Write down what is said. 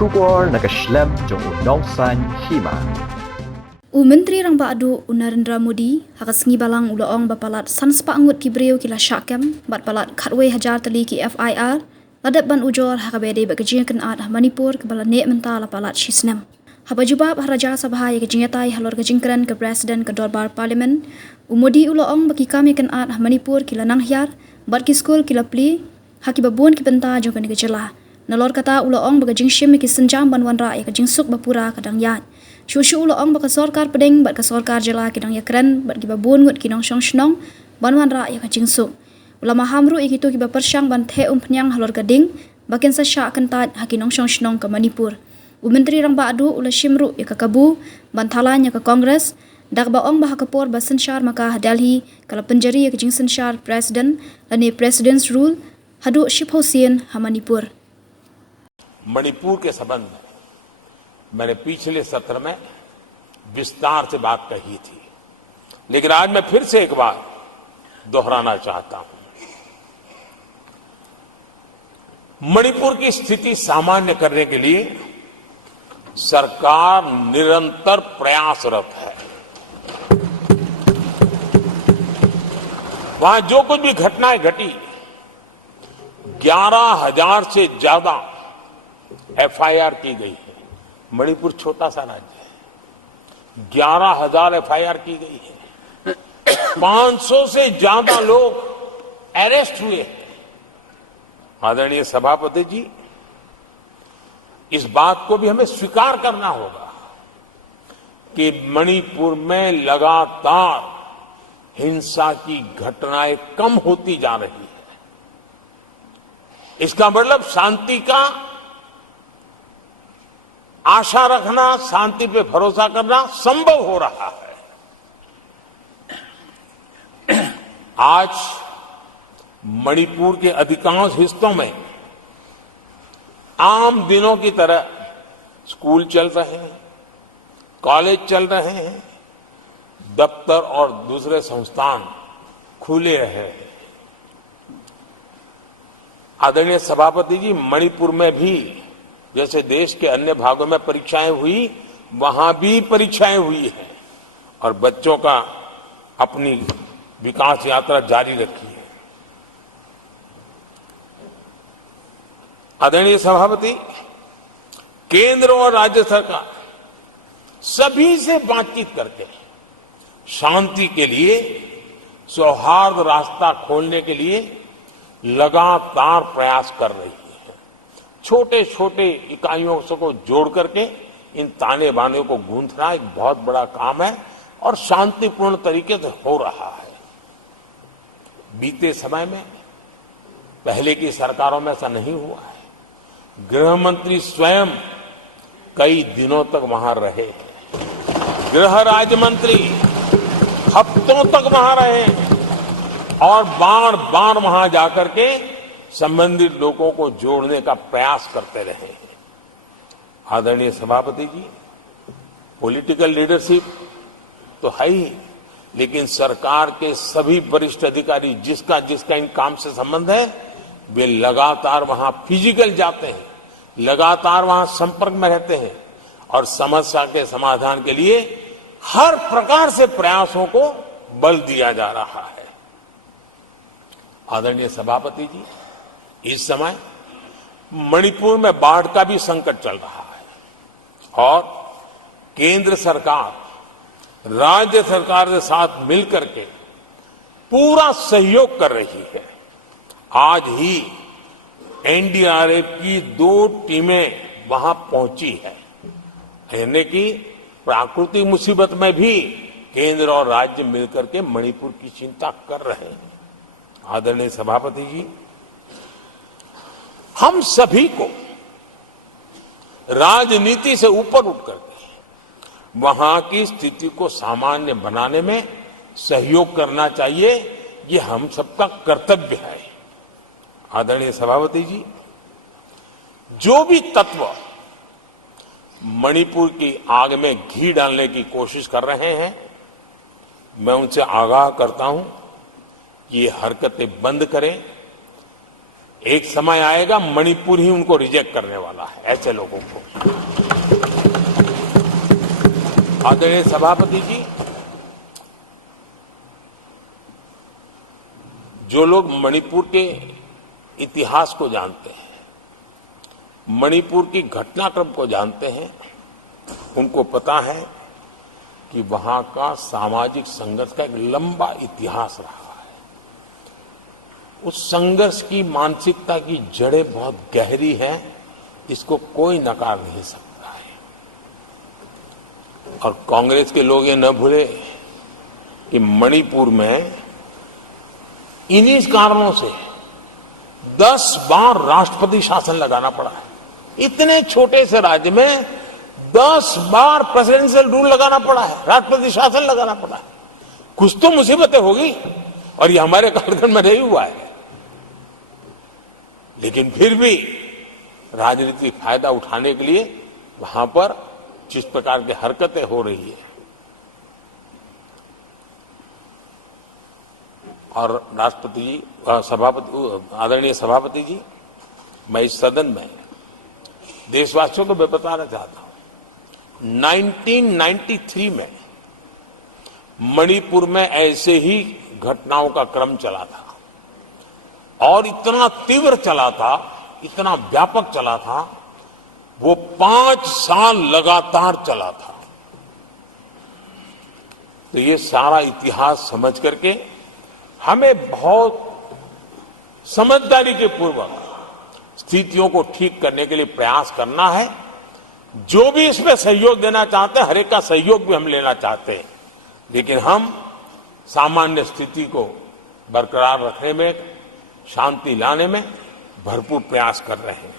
Syukur nakaslem jong unongsan hima. Menteri Rang Baadu Narendra Modi hakas ngi balang ulaong bapalat sanspa angut kibreu kila syakem bat palat khatwe hajar tali ki FIR ladap ban ujor hakabede ba kejing kan ad Manipur ke bala ne mental palat shisnem. Haba jubab haraja sabha ya kejing tai halor kejing kran ke presiden ke dorbar parlimen Modi ulaong baki kami kan ad Manipur kila nanghyar bat ki skul kila pli haki babun ki benta jong kan kejela. Nalor kata ulaong ba kejing shim ki senjam ban wanra ya kejing suk bapura kadang yat. Shushu ulaong baka sorkar pedeng bat ka sorkar jela kidang ya keren bat kiba bun ngut kinong shong shnong banwan ra ya kacing su ulama hamru ikitu kiba persyang ban the penyang halor gading bakin sa sya kentat hakinong shong shnong ke Manipur Menteri Rang Baadu ula shimru ya ka kabu ban thalan ya ka kongres dak baong bah kapor basen syar maka Delhi kala penjari ya kajing sensyar presiden lani president's rule hadu ship Hussein ha Manipur Manipur के संबंध में मैंने पिछले सत्र में विस्तार से बात कही थी लेकिन आज मैं फिर से एक बार दोहराना चाहता हूं मणिपुर की स्थिति सामान्य करने के लिए सरकार निरंतर प्रयासरत है वहां जो कुछ भी घटनाएं घटी 11,000 से ज्यादा FIR की गई है मणिपुर छोटा सा राज्य है 11,000 FIR की गई है 500 से ज्यादा लोग अरेस्ट हुए हैं आदरणीय सभापति जी इस बात को भी हमें स्वीकार करना होगा कि मणिपुर में लगातार हिंसा की घटनाएं कम होती जा रही है इसका मतलब शांति का आशा रखना शांति पे भरोसा करना संभव हो रहा है आज मणिपुर के अधिकांश हिस्सों में आम दिनों की तरह स्कूल चल रहे हैं कॉलेज चल रहे हैं दफ्तर और दूसरे संस्थान खुले रहे हैं आदरणीय सभापति जी मणिपुर में भी जैसे देश के अन्य भागों में परीक्षाएं हुई वहां भी परीक्षाएं हुई है और बच्चों का अपनी विकास यात्रा जारी रखी है आदरणीय सभापति केंद्र और राज्य सरकार सभी से बातचीत करके शांति के लिए सौहार्द रास्ता खोलने के लिए लगातार प्रयास कर रही है छोटे छोटे इकाइयों को जोड़ करके इन ताने बाने को गूंथना एक बहुत बड़ा काम है और शांतिपूर्ण तरीके से हो रहा है बीते समय में पहले की सरकारों में ऐसा नहीं हुआ है गृह मंत्री स्वयं कई दिनों तक वहां रहे हैं गृह राज्य मंत्री हफ्तों तक वहां रहे हैं और बार बार वहां जाकर के संबंधित लोगों को जोड़ने का प्रयास करते रहे हैं आदरणीय सभापति जी पॉलिटिकल लीडरशिप तो है ही लेकिन सरकार के सभी वरिष्ठ अधिकारी जिसका इन काम से संबंध है वे लगातार वहां फिजिकल जाते हैं लगातार वहां संपर्क में रहते हैं और समस्या के समाधान के लिए हर प्रकार से प्रयासों को बल दिया जा रहा है आदरणीय सभापति जी इस समय मणिपुर में बाढ़ का भी संकट चल रहा है और केंद्र सरकार राज्य सरकार के साथ मिलकर के पूरा सहयोग कर रही है आज ही एनडीआरएफ की 2 टीमें वहां पहुंची है यानी कि प्राकृतिक मुसीबत में भी केंद्र और राज्य मिलकर के मणिपुर की चिंता कर रहे हैं आदरणीय सभापति जी हम सभी को राजनीति से ऊपर उठ करके वहां की स्थिति को सामान्य बनाने में सहयोग करना चाहिए ये हम सबका कर्तव्य है आदरणीय सभापति जी जो भी तत्व मणिपुर की आग में घी डालने की कोशिश कर रहे हैं मैं उनसे आगाह करता हूं कि ये हरकतें बंद करें एक समय आएगा मणिपुर ही उनको रिजेक्ट करने वाला है, ऐसे लोगों को। आदरणीय सभापति जी, जो लोग मणिपुर के इतिहास को जानते हैं, मणिपुर की घटनाक्रम को जानते हैं, उनको पता है कि वहां का सामाजिक संघर्ष का एक लंबा इतिहास रहा है। उस संघर्ष की मानसिकता की जड़ें बहुत गहरी हैं, इसको कोई नकार नहीं सकता है। और कांग्रेस के लोग ये न भूले कि मणिपुर में इन्हीं कारणों से 10 बार राष्ट्रपति शासन लगाना पड़ा है। इतने छोटे से राज्य में 10 बार प्रेसिडेंशियल रूल लगाना पड़ा है, राष्ट्रपति शासन लगाना पड़ा है। कुछ तो मुसीबतें होगी, और ये हमारे कालखंड में नहीं हुआ है। लेकिन फिर भी राजनीतिक फायदा उठाने के लिए वहां पर जिस प्रकार की हरकतें हो रही है, और राष्ट्रपति जी, आदरणीय सभापति जी, मैं इस सदन में देशवासियों को मैं बताना चाहता हूं, 1993 में मणिपुर में ऐसे ही घटनाओं का क्रम चला था, और इतना तीव्र चला था, इतना व्यापक चला था, वो 5 साल लगातार चला था। तो ये सारा इतिहास समझ करके हमें बहुत समझदारी के पूर्वक स्थितियों को ठीक करने के लिए प्रयास करना है। जो भी इसमें सहयोग देना चाहते हैं, हर एक का सहयोग भी हम लेना चाहते हैं, लेकिन हम सामान्य स्थिति को बरकरार रखने में, शांति लाने में भरपूर प्रयास कर रहे हैं।